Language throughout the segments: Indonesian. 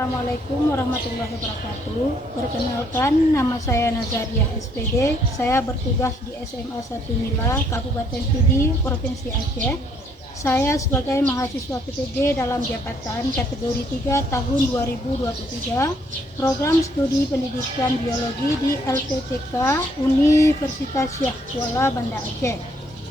Assalamualaikum warahmatullahi wabarakatuh. Perkenalkan, nama saya Nazariah SPD. Saya bertugas di SMA 1 Mila, Kabupaten Pidi, Provinsi Aceh. Saya sebagai mahasiswa PTG dalam jabatan kategori 3 tahun 2023, program studi pendidikan biologi di LPTK Universitas Syekh Kuala Banda Aceh,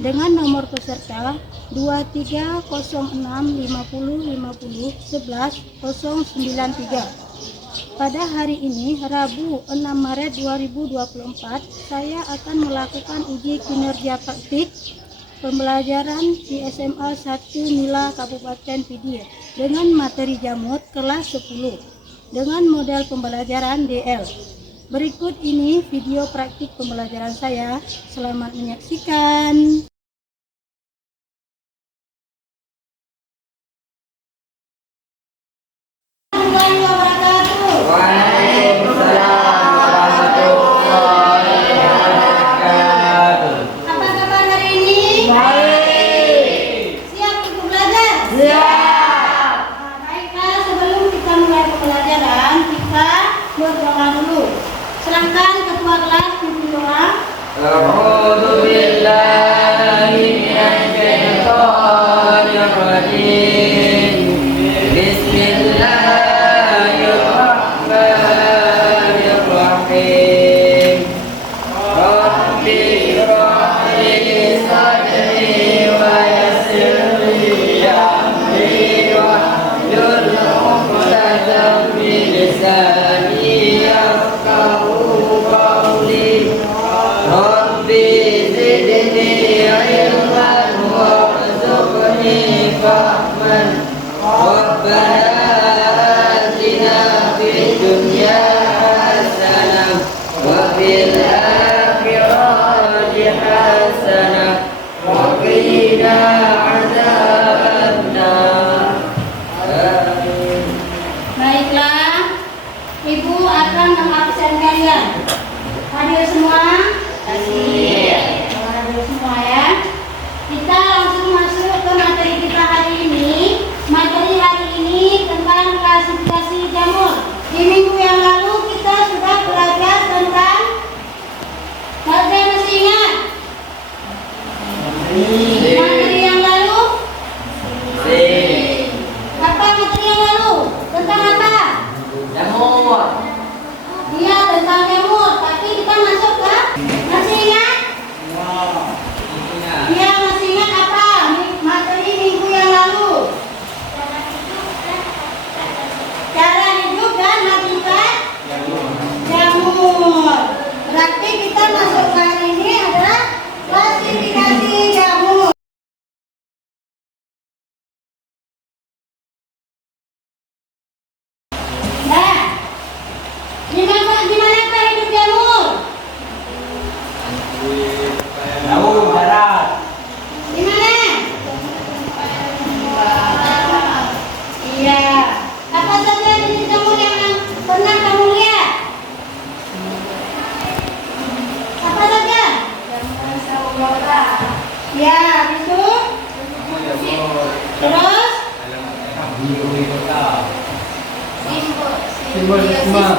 dengan nomor peserta 230650501193. Pada hari ini, Rabu 6 Maret 2024, saya akan melakukan uji kinerja praktik pembelajaran di SMA 1 Mila Kabupaten Pidi dengan materi jamur kelas 10 dengan model pembelajaran DL. Berikut ini video praktik pembelajaran saya. Selamat menyaksikan. Berdoa dulu. Silakan ketua kelas pimpin doa. A'udzu billahi minasy syaithanir rajim. Bismillahirrahmanirrahim. Rabbi shrah sadri wa yassir li amri wahlul 'uqdatam min lisani yafqahu qawli. Rabbi zidni ilman warzuqni fahman. Rabbana atina fid dunya hasanah wa fil akhirati hasanah wa qina adzabannar. Amin. Baiklah, Ibu akan mengabsen kalian. Hadir semua? Hadir semua ya. Kita langsung masuk ke materi kita hari ini. Materi hari ini tentang klasifikasi jamur. Di minggu yang lalu kita sudah belajar tentang materi, masih ingat? Materi yang lalu? Apa materi yang lalu? Tentang apa? Jamur. Iya, tentang jamur. Tapi kita masuk ke, masih ingat? Iya, masih ingat apa materi minggu yang lalu? Cara hidup dan habitat jamur. Berarti kita masuk ke hari ini adalah klasifikasi jamur. Nah, gimana hidup jamur? Jauh darat. Di mana? Iya. Apa saja jenis jamur yang pernah kamu lihat? Apa saja? Ya, itu. Terus? Simbolisme.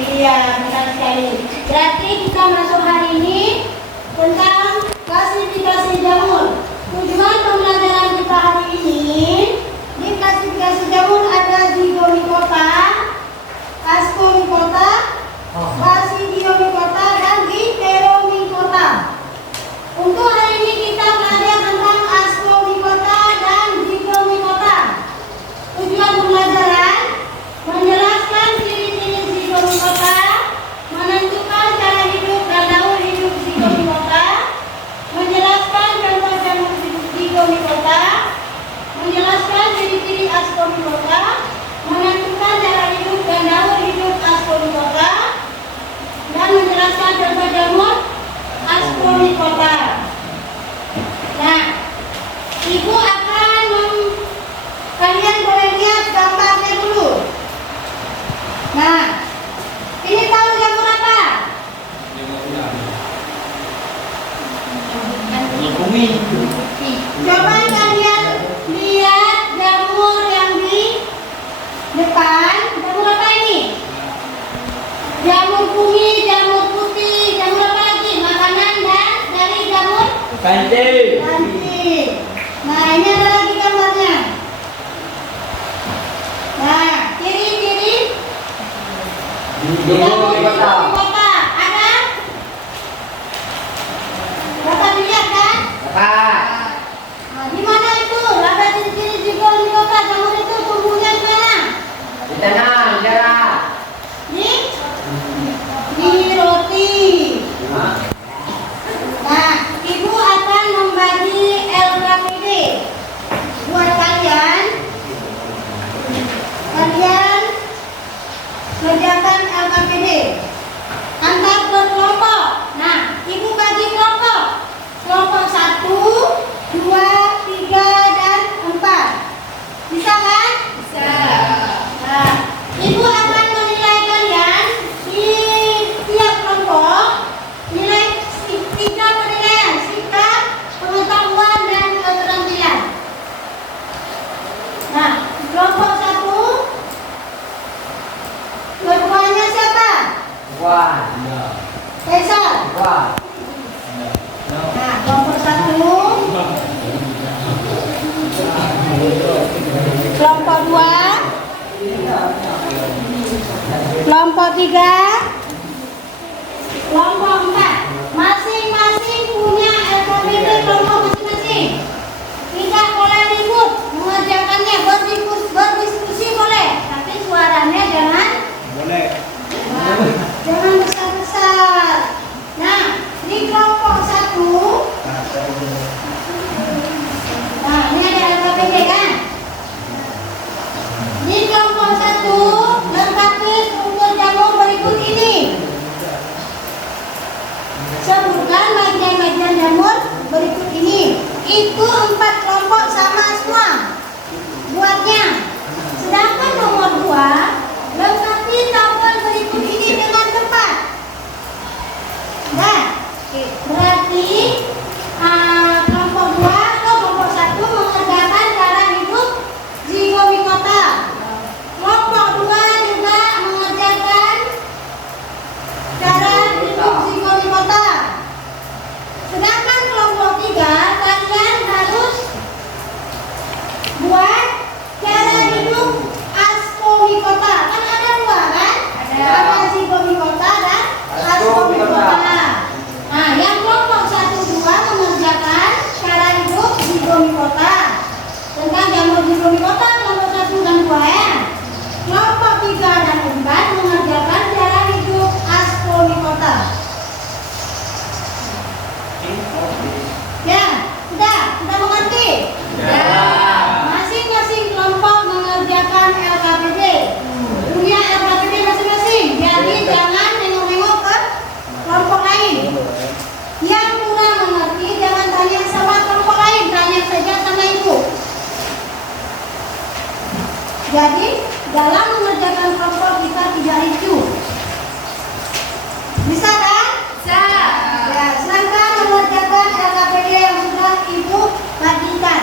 Iya, benar sekali. Berarti kita masuk hari ini tentang klasifikasi jamur. Tujuan pembelajaran kita hari ini, di klasifikasi jamur ada Zygomicota, Ascomycota, Basidiomycota, dan Dipteromycota. Untuk hari ini kita belajar tentang Ascomycota dan Zygomicota. Tujuan pembelajaran menjelaskan ciri-ciri Zygomicota, menentukan cara hidup dan daur hidup Zygomicota, menjelaskan contoh jamur Zygomicota. depan jamur apa ini? Jamur kuning, jamur putih, jamur apa lagi? Makanan dan dari jamur Kanji. cantik. Nah, ini ada lagi gambarnya. Nah, ciri-ciri jamur di kota. Ada? Dapat dilihat kan? Kakak. Nah, di mana itu? Ada ciri-ciri jigol di kota. Jamur itu tumbuhnya di mana? Di tanah, di darat. Di roti. Hah? Nah, ibu akan membagi LKPD buat kalian. Kalian kerjakan LKPD antar berkelompok. Nah, ibu bagi kelompok. Kelompok 1, 2, 3, dan 4. Bisa kan? Bisa. Nah, ibu akan menilai kalian di tiap kelompok. Nilai 3 penilaian: sikap, pengetahuan, dan keterampilan. Nah, kelompok 1, ketuanya siapa? Wah. Faisal. Wah. Nah, kelompok 1, kelompok 2, kelompok 3, kelompok 4. Masing-masing punya LKPD kelompok masing-masing. Tidak boleh ribut mengerjakannya, berdiskusi boleh, tapi suaranya jangan jangan besar-besar. Nah, di kelompok 1, nah ini ada LKPD kan? Di kelompok 1 lengkapi struktur jamur berikut ini. Sebutkan bagian-bagian jamur berikut ini. Itu 4 kelompok sama semua buatnya. Sedangkan nomor 2, lengkapi tabel berikut ini dengan tepat. Nah, berarti kelompok 2 atau kelompok 1 mengerjakan cara hidup zigomikota. Kelompok 2 juga mengerjakan cara hidup zigomikota. Sedangkan kelompok 3 kalian harus buat cara hidup askomikota. Kan ada 2 kan? Ada zigomikota dan askomikota. Nah, yang kelompok 1, 2 mengerjakan cara hidup zigomikota tentang jamur zigomikota kelompok 1 dan 2 ya. Kelompok 3 dan 4 mengerjakan cara hidup askomikota. Ya, sudah mengerti? Ya. Masing-masing kelompok mengerjakan LKPD. Punya LKPD masing-masing. Jadi jangan nengok-nengok ke kelompok lain. Yang kurang mengerti jangan tanya sama kelompok lain, tanya saja sama ibu. Jadi dalam mengerjakan kelompok kita tidak ricu. Bisa kan? Bisa. Ya, silakan mengerjakan LKPD yang sudah ibu bagikan.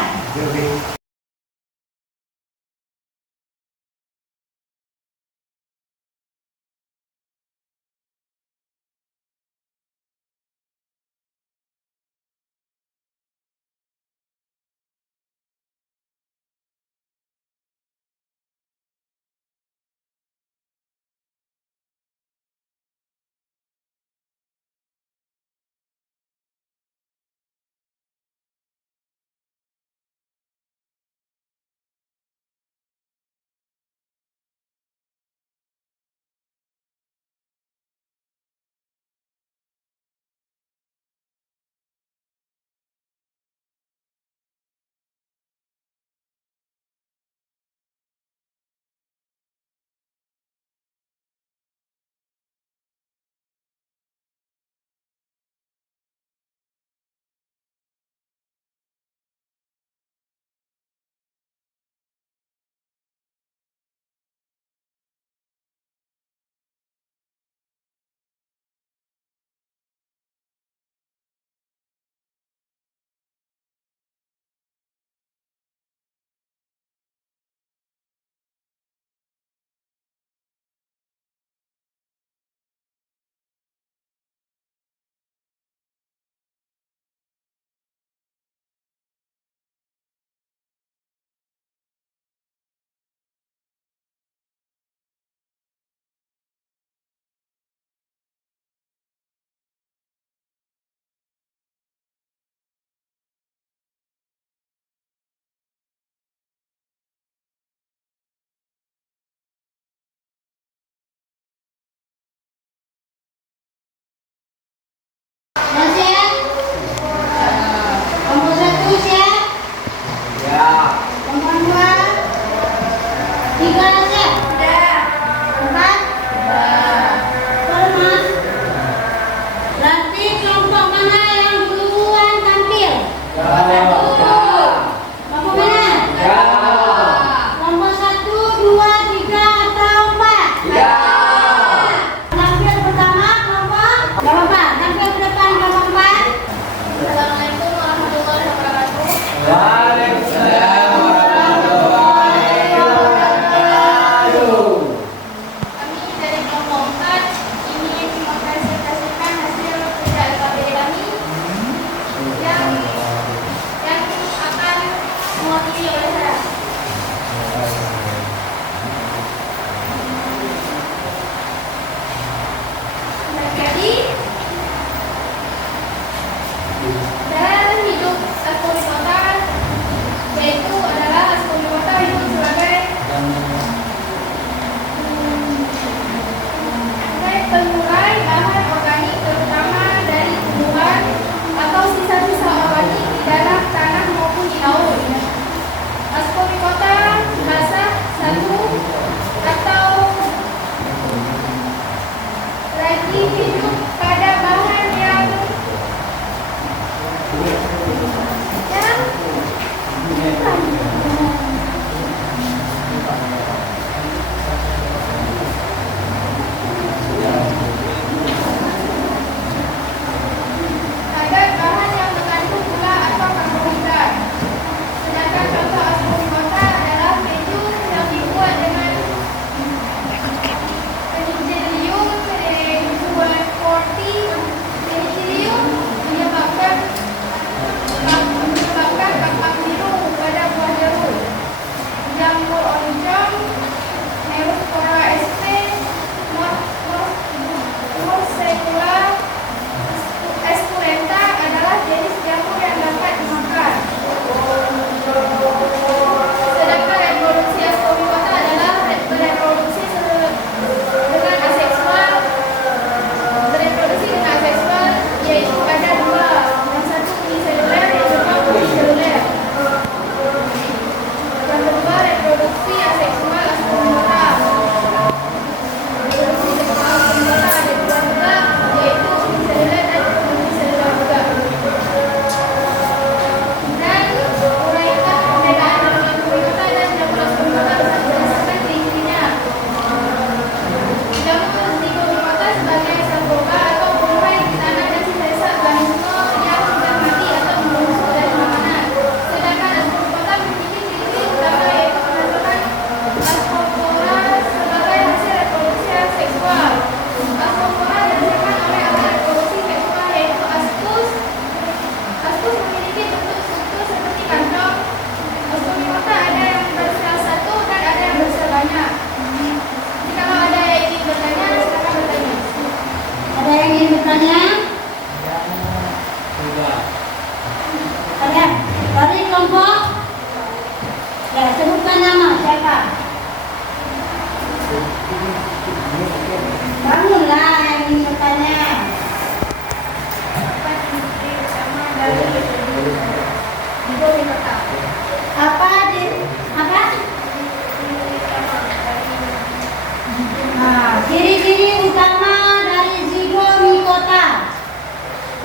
Ciri-ciri utama dari zigomikota.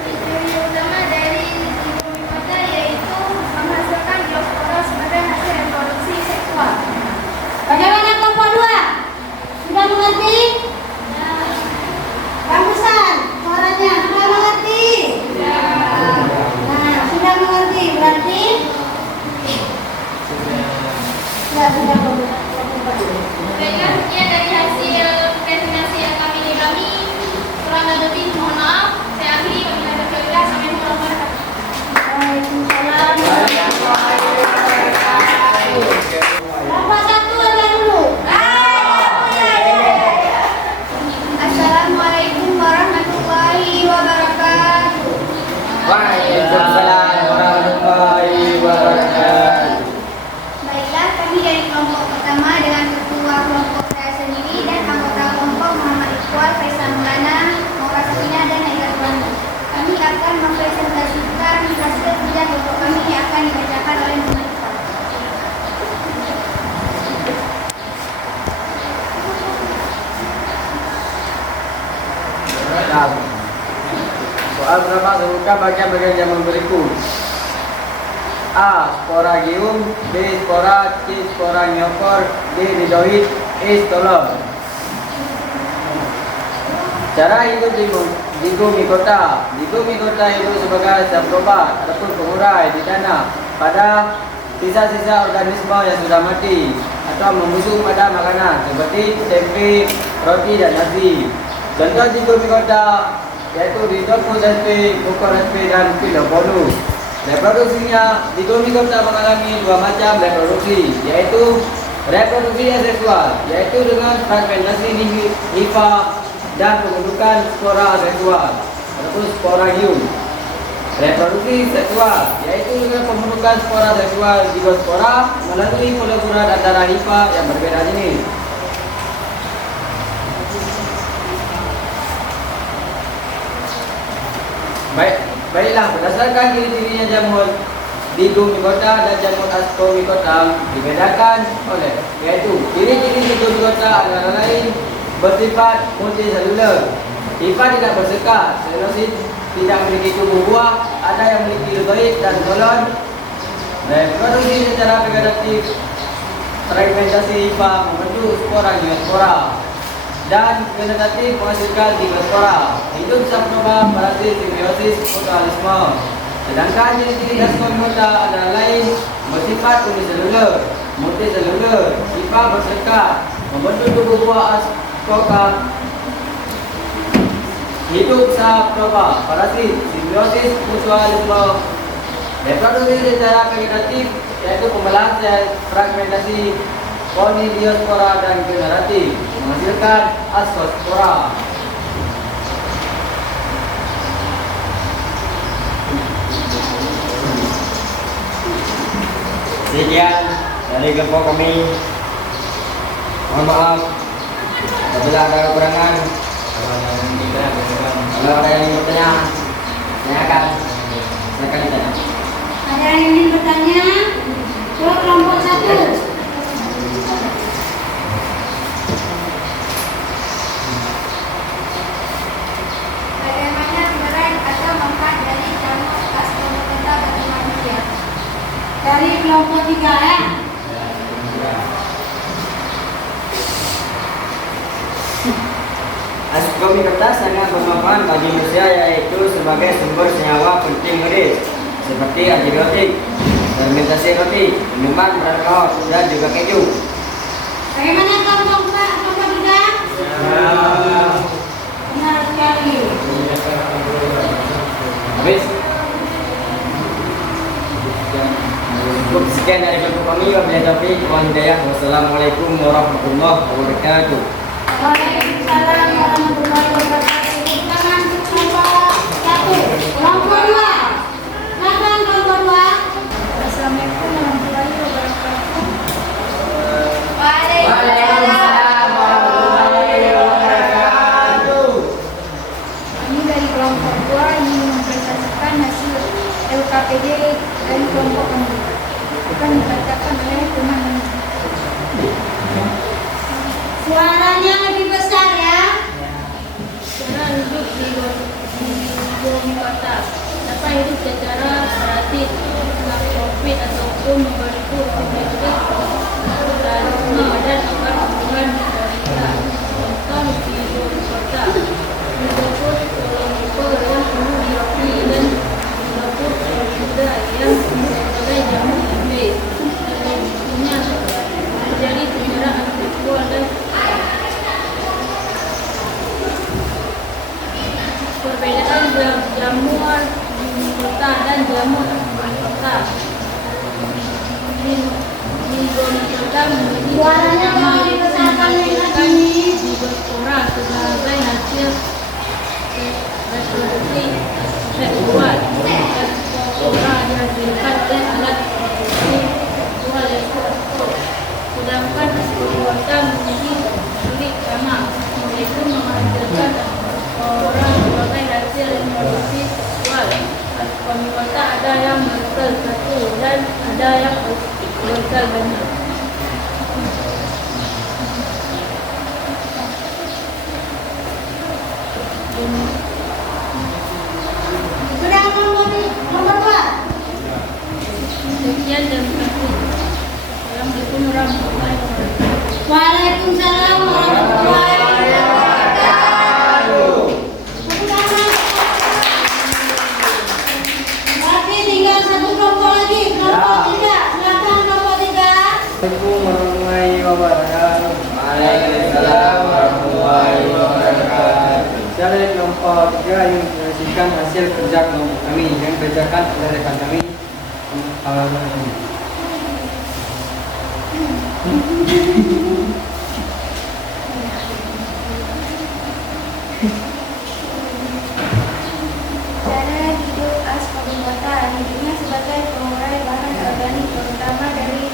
Ciri utama dari zigomikota yaitu menghasilkan diospora sebagai hasil reproduksi seksual. Bagaimana kelompok 2? Sudah mengerti? Bagusan, suaranya sudah mengerti? Nah, sudah mengerti berarti? Sudah Baiklah, sekian dari hasil presentasi yang kami. Kurang lebih mohon maaf. Saya akhiri wabillahi taufiq wal hidayah. Assalamualaikum warahmatullahi wabarakatuh. Kelompok 1 ada dulu. Assalamualaikum warahmatullahi wabarakatuh. Waalaikumsalam warahmatullahi wabarakatuh. Baiklah, kami dari kelompok pertama dengan ketua kelompok saya sendiri dan anggota kelompok Muhammad Iqbal, Faisal Mulana, Maura Sakina dan Naila Tuani. Kami akan mempresentasikan hasil kerja kelompok kami yang akan dibacakan oleh Muhammad Iqbal. Soal berapa sebutkan bagian-bagian jaman berikut. A. Sporagium. B. Spora. C. Spora nyokor. D. Ridoid. E. Stolon. Cara hidup zigomikota. Zigomikota itu sebagai sabrobat ataupun pengurai di tanah pada sisa-sisa organisme yang sudah mati atau membusuk pada makanan seperti tempe, roti dan nasi. Contoh zigomikota yaitu Rhizopus sp, Bucor sp dan Phyllobolus. Reproduksinya, zigomikota mengalami dua macam reproduksi, yaitu reproduksi aseksual, yaitu dengan fragmentasi hifa dan pembentukan spora seksual ataupun sporagium. Reproduksi seksual, yaitu dengan pembentukan spora seksual zigospora melalui peleburan antara hifa yang berbeda jenis. Baiklah, berdasarkan ciri-cirinya jamur zigomikota dan jamur ascomicota dibedakan oleh, yaitu ciri-ciri zigomikota antara lain bersifat multiseluler, hifa tidak bersekat, selosis tidak memiliki tubuh buah, ada yang memiliki rizoid dan kolon. Reproduksi secara vegetatif, fragmentasi hifa membentuk spora geospora, dan genetatif menghasilkan zigospora. Hidup saproba parasit simbiosis mutualisme. Sedangkan ciri-ciri ascomicota antara lain bersifat uniseluler, multiseluler, hifa bersekat, membentuk tubuh buah ascoka. Hidup saproba parasit simbiosis mutualisme. Reproduksi secara vegetatif yaitu pembelahan sel, fragmentasi polydiospora dan generatif menghasilkan ascospora. Sekian dari kelompok kami. Mohon maaf apabila ada kekurangan. Kalau ada yang ingin bertanya, tanyakan. Silakan ditanya. Ada yang ingin bertanya? Ke kelompok 1. Bagaimana peran atau manfaat dari jamur ascomicota bagi manusia? Dari kelompok 3 ya. Ascomicota sangat bermanfaat bagi manusia, yaitu sebagai sumber senyawa penting medis seperti antibiotik, fermentasi roti, minuman beralkohol dan juga keju. Bagaimana kelompok 3? Benar sekali. Habis. Cukup sekian dari kelompok kami. Wabillahi taufiq wal hidayah. Wassalamualaikum warahmatullahi wabarakatuh. Waalaikumsalam warahmatullahi wabarakatuh. Tangan kelompok 1. Kelompok 2. Silakan kelompok 2. Assalamualaikum warahmatullahi wabarakatuh. Waalaikumsalam warahmatullahi wabarakatuh. Kami dari kelompok 2 ingin mempresentasikan hasil LKPD dari kelompok kami. Akan dibacakan oleh teman-teman. Suaranya lebih besar ya. Cara hidup di bumi kota dapat hidup secara gratis, tanpa COVID ataupun membantu objek radikalisme dan akan hubungan mereka. Contoh di bumi kota terdapat kolonial yang perlu diakui dan terdapat muda yang sebagai jamu iblis dan punya terjadi penjaraan seksual dan perbedaan jamur di kota dan jamur di kota. Di zona kota menjadi Suaranya jangan dibesarkan lagi. di berspora sebagai hasil reproduksi seksual. Spora dihasilkan oleh alat reproduksi seksual yang tersebut. Sedangkan perbuatan menjadi sulit sama, yaitu menghasilkan orang sebagai hasil reproduksi seksual. Komikota ada yang bersel satu dan ada yang bersel banyak. Sudah membuat. Sekian dan terima kasih. Assalamualaikum warahmatullahi wabarakatuh. Waalaikumsalam warahmatullahi wabarakatuh. Masih tinggal satu kelompok lagi, kelompok tiga. Silakan kelompok tiga. Assalamualaikum warahmatullahi wabarakatuh. Waalaikumsalam warahmatullahi wabarakatuh. Saya kelompok 3 yang menyaksikan hasil kerja kelompok kami yang dikerjakan oleh rekan kami. Cara hidup as komikota, hidupnya sebagai pengurai bahan organik terutama dari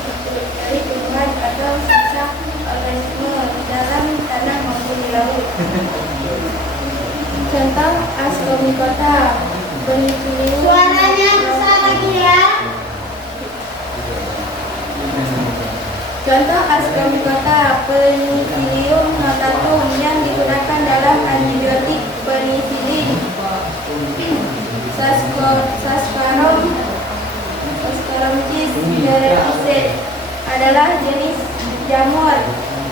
tumbuhan atau sisa organisme di dalam tanah maupun di laut. Contoh as komikota, penicillium. Suaranya besar lagi ya. Contoh as komikota, penicillium notatum yang digunakan dalam antibiotik penicillin. Saccharomyces cerevisiae adalah jenis jamur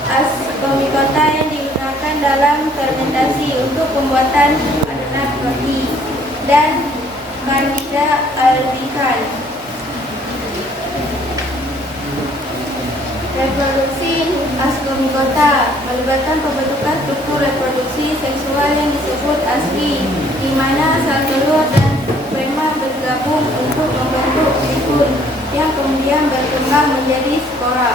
ascomycota yang digunakan dalam fermentasi untuk pembuatan adonan roti, dan Candida albicans. Reproduksi ascomycota melibatkan pembentukan struktur reproduksi seksual yang disebut asli, di mana sel telur dan sperma bergabung untuk membentuk cocoon yang kemudian berkembang menjadi spora.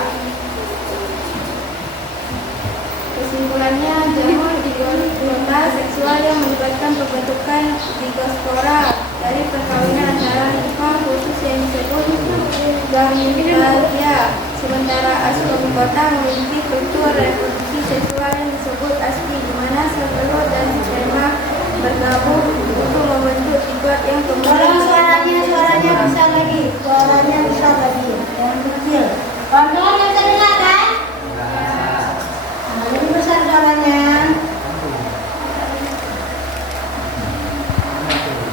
Kesimpulannya, jamur zigota seksual yang melibatkan pembentukan zigospora dari perkawinan antara limfa khusus yang disebut gametophagia. Sementara ascomycota memiliki struktur reproduksi seksual yang disebut asli, di mana sel telur dan sperma bergabung untuk membentuk zigot yang Tolong kemudian suaranya besar lagi. Suaranya besar lagi. Yang kecil. Kawan-kawan yang bisa dengar kan? Nah, ini besar suaranya.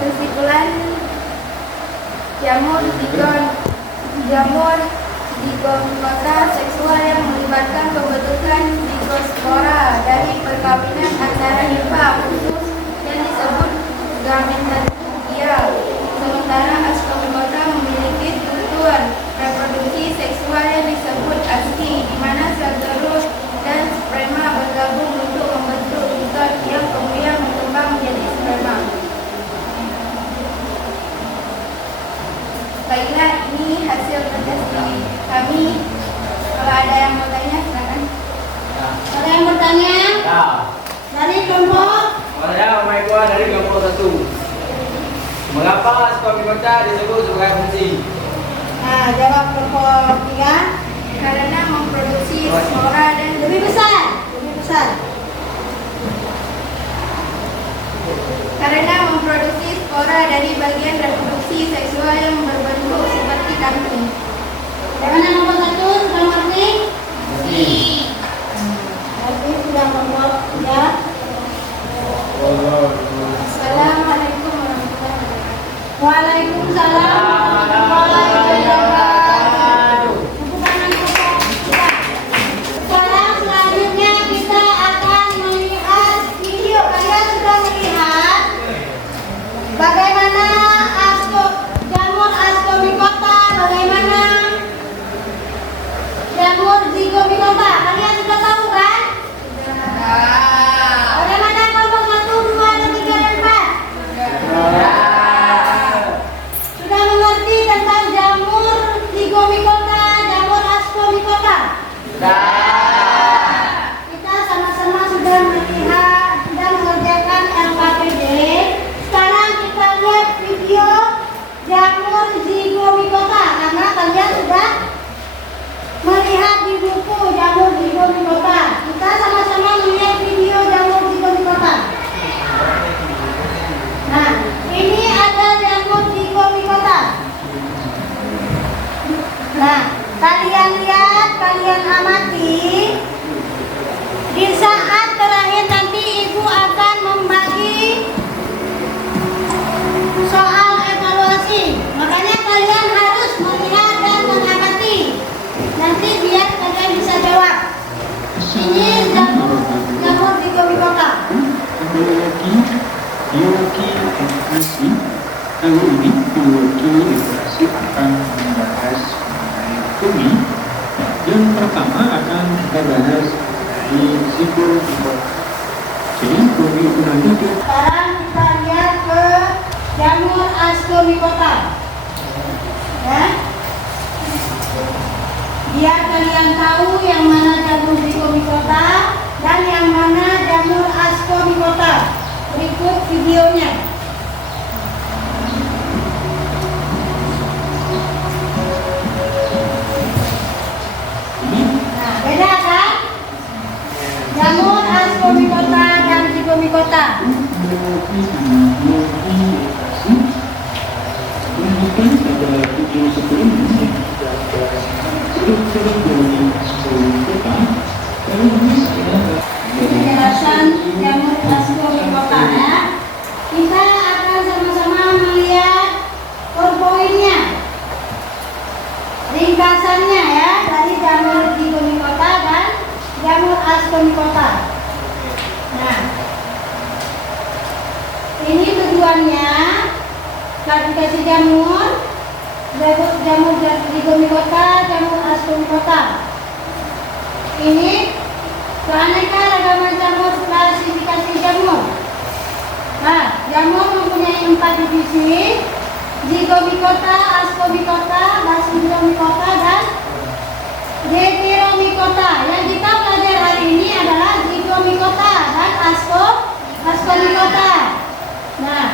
Kesimpulan, jamur zigota seksual yang melibatkan pembentukan zigospora dari perkawinan antara limfa khusus yang disebut gametophagia. Sementara ascomycota memiliki struktur reproduksi seksual yang disebut asli, di mana sel telur dan sperma bergabung untuk membentuk zigot yang kemudian berkembang menjadi sperma. Baiklah, ini hasil kerja studi kami. Kalau ada yang mau tanya, silakan. Ada yang bertanya? Ya. Dari kelompok? Saya Omai Gua dari kelompok 1. Mengapa ascomycota disebut sebagai fungsi? Nah, jawab kelompok 3. Karena memproduksi spora dan Lebih besar. Lebih besar. karena memproduksi spora dari bagian reproduksi seksual yang berbentuk seperti kantung. Bagaimana nomor 1? Sudah mengerti? Si. Berarti sudah kelompok 3. Assalamualaikum warahmatullahi wabarakatuh. Waalaikumsalam warahmatullahi wabarakatuh. Tepuk tangan untuk kita. Sekarang selanjutnya kita akan melihat video. Kalian sudah melihat bagaimana jamur ascomycota, bagaimana jamur zygomicota. Kalian sudah tahu kan? Bagaimana kelompok 1, 2, dan 3, dan 4? Sudah mengerti tentang jamur zygomicota, jamur ascomycota? Kita sama-sama sudah melihat, sudah mengerjakan LKPD. Sekarang kita lihat video jamur zygomicota karena kalian sudah melihat di buku jamur zygomicota. Kita sama-sama melihat video jamur zygomicota. Nah, ini ada jamur zygomicota. Nah, kalian lihat, kalian amati. Di saat terakhir nanti ibu akan membagi soal evaluasi. Makanya kalian harus melihat dan mengamati. Nanti biar kalian bisa jawab. Ini jamur zygomicota. Biologi evolusi. Kali ini biologi evolusi akan membahas mengenai bumi. Yang pertama akan kita bahas di zygomicota. Jadi bumi itu nanti Sekarang kita lihat ke jamur ascomycota. Ya. Biar kalian tahu yang mana jamur zygomicota dan yang mana jamur ascomycota. Berikut videonya. Nah, beda kan? Jamur ascomycota dan zygomicota. biologi evolusi. Kemudian pada video sebelumnya kita bahas struktur dari ascomycota. Kali ini saya Penjelasan jamur ascomycota ya. Kita akan sama-sama melihat PowerPoint-nya. Ringkasannya ya dari jamur zygomicota dan jamur ascomycota. Nah, ini tujuannya klasifikasi jamur zygomicota, jamur ascomycota. Ini keanekaragaman jamur, klasifikasi jamur. Nah, jamur mempunyai 4 divisi: zygomicota, ascomycota, basidromicota, dan deuteromicota. Yang kita pelajari hari ini adalah zygomicota dan ascomycota. Nah,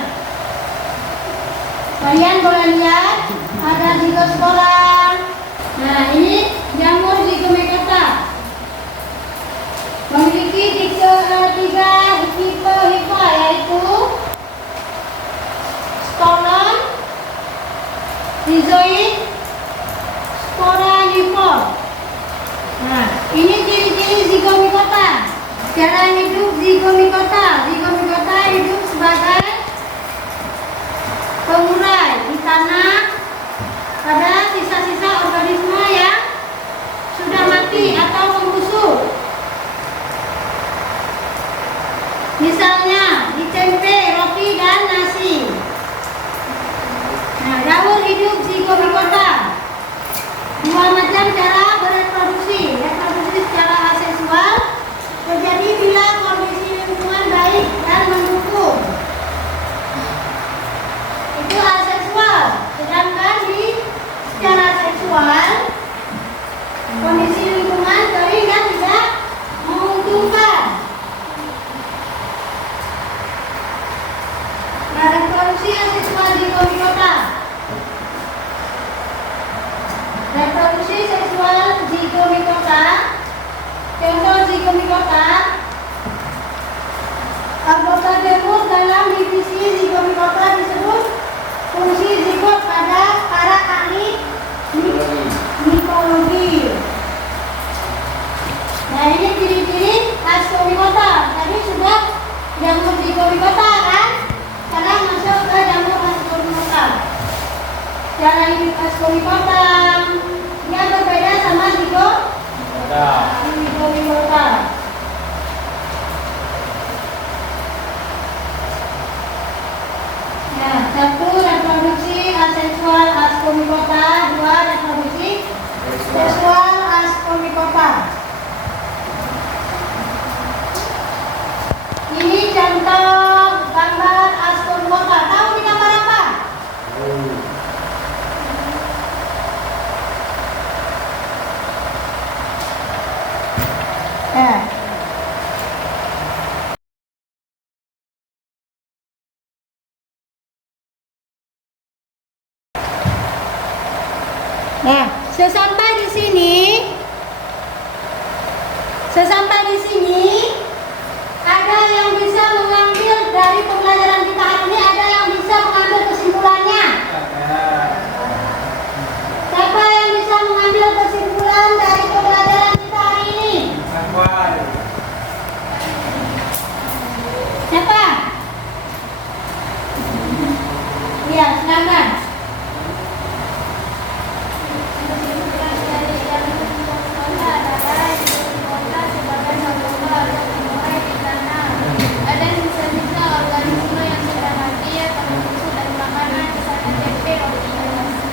kalian boleh lihat ada zigospora. Nah, ini jamur zygomicota. Memiliki tiga tipe hifa, yaitu stolon, rhizoid, sporanifor. Nah, ini ciri-ciri zygomicota. Cara hidup zygomicota. Zygomicota hidup sebagai pengurai di tanah pada sisa-sisa organisme yang sudah mati atau membusuk. Misalnya di tempe, roti, dan nasi. Nah, jamur hidup zygomicota. 2 macam cara bereproduksi. Reproduksi secara aseksual terjadi bila kondisi lingkungan baik dan mendukung. Itu aseksual. Sedangkan secara seksual kondisi lingkungan kering dan tidak menguntungkan. Nah, reproduksi aseksual zygomicota. Reproduksi seksual Askomikota, 2 reproduksi seksual Askomikota. Ini contoh gambar Askomikota. Tahu ini gambar apa? Nah, sesampai di sini ada yang bisa mengambil dari pembelajaran kita hari ini, ada yang bisa mengambil kesimpulannya. Siapa yang bisa mengambil kesimpulan dari pembelajaran kita hari ini? Siapa? Iya, silakan. Ada sisa-sisa organisme yang sudah mati atau membusuk dari makanan, misalnya tempe, roti, dan nasi.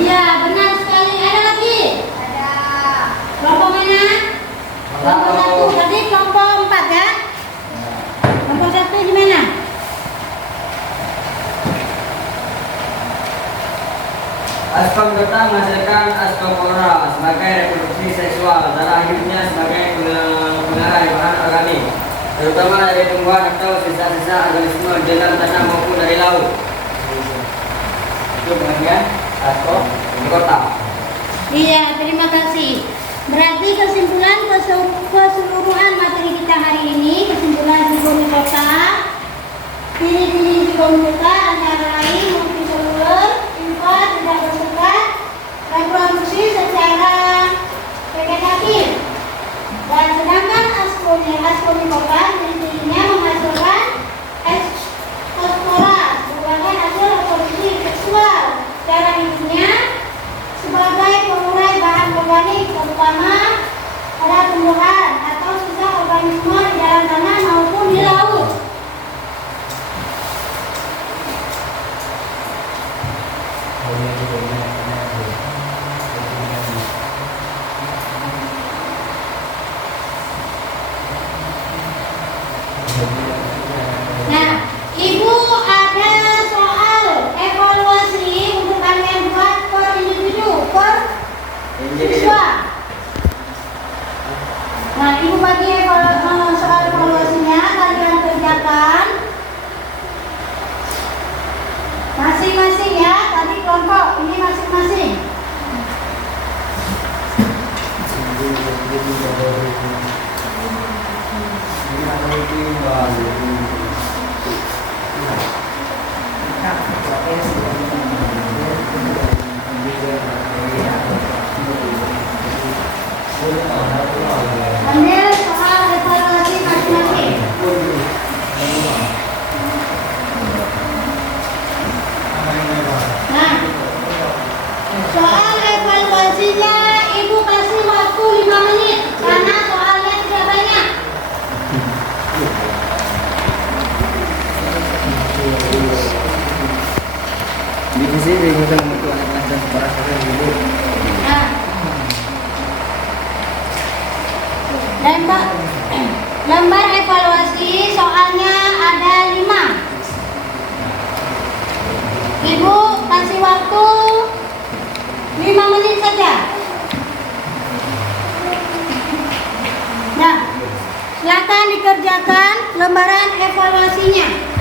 Iya, benar sekali. Ada lagi? Ada Kelompok mana? Kelompok 1. Tadi kelompok 4 ya? Kelompok 1 di mana? Askomikota menghasilkan askospora sebagai reproduksi seksual, darah hidupnya sebagai pengarai bahan organik, terutama dari tumbuhan atau sisa-sisa organisme di dalam tanah maupun dari laut. Itu pengertian Askomikota. Iya, terima kasih. Berarti kesimpulan keseluruhan materi kita hari ini, kesimpulan zigomikota, ciri-ciri zigomikota antara lain multiseluler, import, tidak bersekat, reproduksi secara vegetatif. Dan sedangkan askomikota ciri-cirinya menghasilkan ekspora sebagai hasil reproduksi seksual. Cara hidupnya sebagai pengurai bahan organik, terutama pada tumbuhan atau sisa organisme di dalam tanah maupun di laut. Nah, Ibu ada soal evaluasi untuk kalian buat per individu, per siswa. Nah, Ibu bagi soal evaluasinya kalian kerjakan masing-masing ya. Tadi kelompok ini masing-masing. Ambil soal evaluasi masing-masing. Nah, soal evaluasinya Ibu kasih waktu 5 menit karena soalnya tidak banyak. Di sini kita membutuhkan kelas dan separah dulu. Nah, lembar evaluasi soalnya ada 5. Ibu kasih waktu 5 menit saja. Nah, silakan dikerjakan lembaran evaluasinya.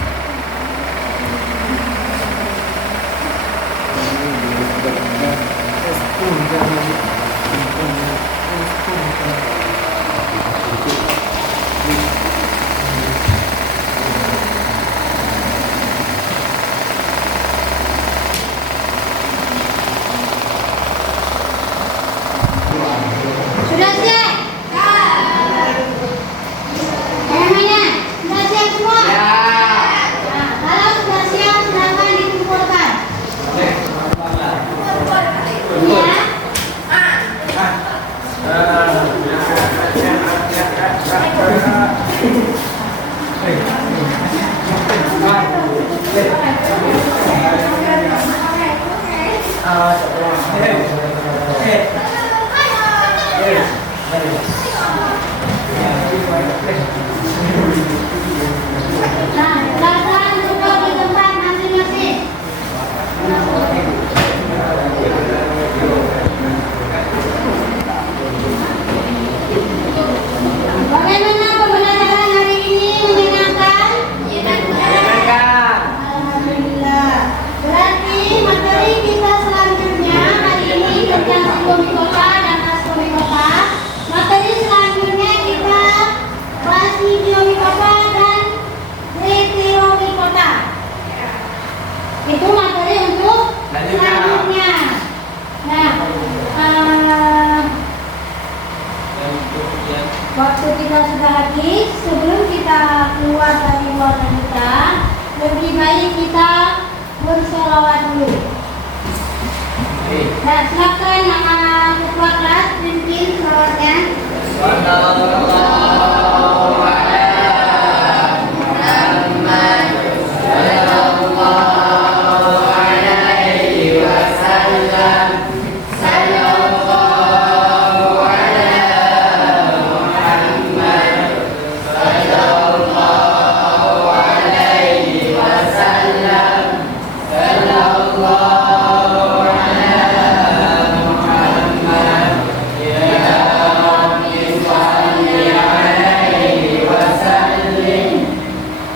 Sudah siap? Yang mana? Sudah siap semua? Ya. Jadi sebelum kita keluar dari ruangan kita, lebih baik kita bersolawat dulu. Nah, silakan ketua kelas pimpin solawatnya.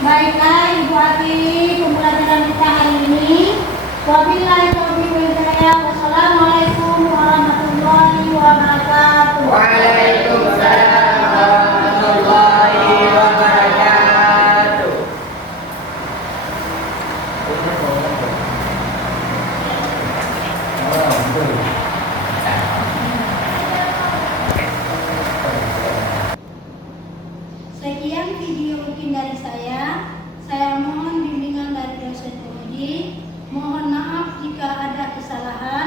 Baiklah Ibu Abi, pembelajaran kita hari ini. Wabillahi taufiq wal hidayah. Wassalamualaikum warahmatullahi wabarakatuh. Waalaikumsalam warahmatullahi wabarakatuh. Sekian video rutin dari saya. Saya mohon bimbingan dari dosen penguji. Mohon maaf jika ada kesalahan.